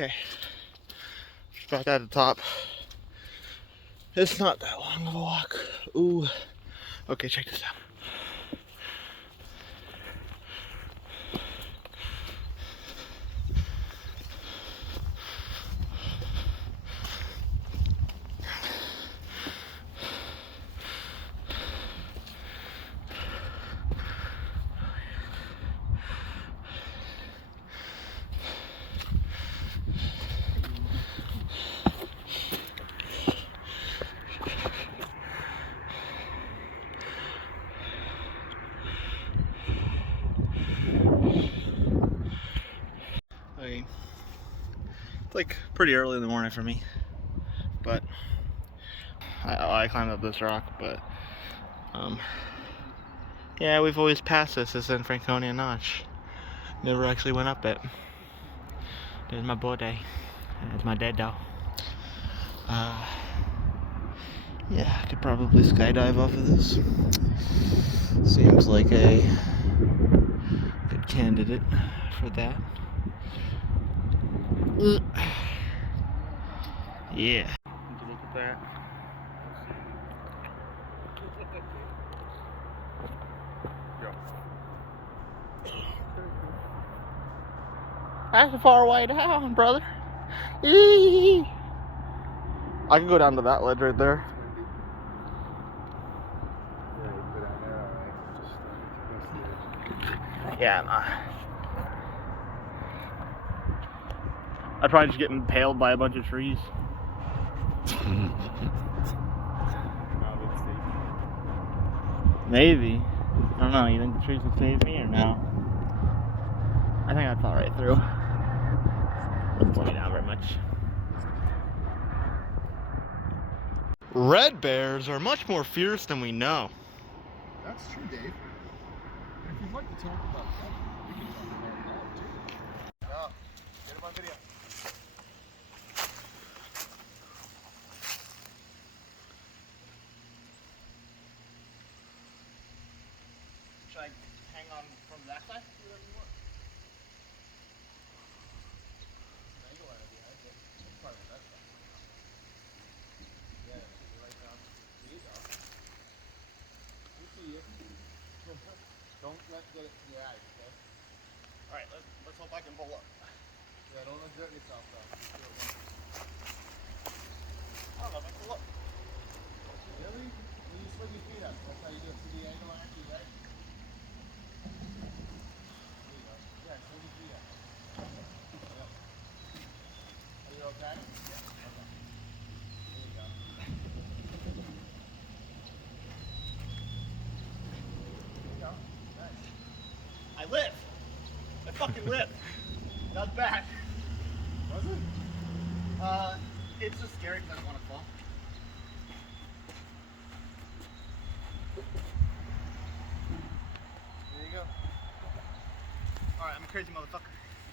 Okay. Back at the top. It's not that long of a walk. Ooh. Okay, check this out. It's like pretty early in the morning for me, but I climbed up this rock, but yeah, we've always passed this as in Franconia Notch. Never actually went up it. There's my body. There's my dead dog. Yeah, I could probably skydive off of this. Seems like a good candidate for that. Yeah. Look at that. That's a far way down, brother. Eee. I can go down to that ledge right there. Yeah, nah. I'd probably just get impaled by a bunch of trees. Maybe. I don't know. You think the trees would save me or no? I think I'd fall right through. Wouldn't slow me down very much. Red bears are much more fierce than we know. That's true, Dave. If you'd like to talk about that, we can talk about that too. Yeah, get him on video. Should I hang on from that side? Whatever you want. Angle out of behind it. That's probably the best one. Yeah, shoot you right down. There you go. We see you. Don't let get it in your eyes, okay? Alright, let's hope I can pull up. Yeah, don't exert yourself though. I don't know if I can pull up. Really? When you swing your feet up, that's how you do it. See the angle actually, right? There you go. Yeah, swing your feet up. Yep. Are you okay? Yeah. Okay. There you go. There you go. Nice. I live. I fucking live. Not bad. Was it? It's just scary because I don't want to fall. There you go. Alright, I'm a crazy motherfucker.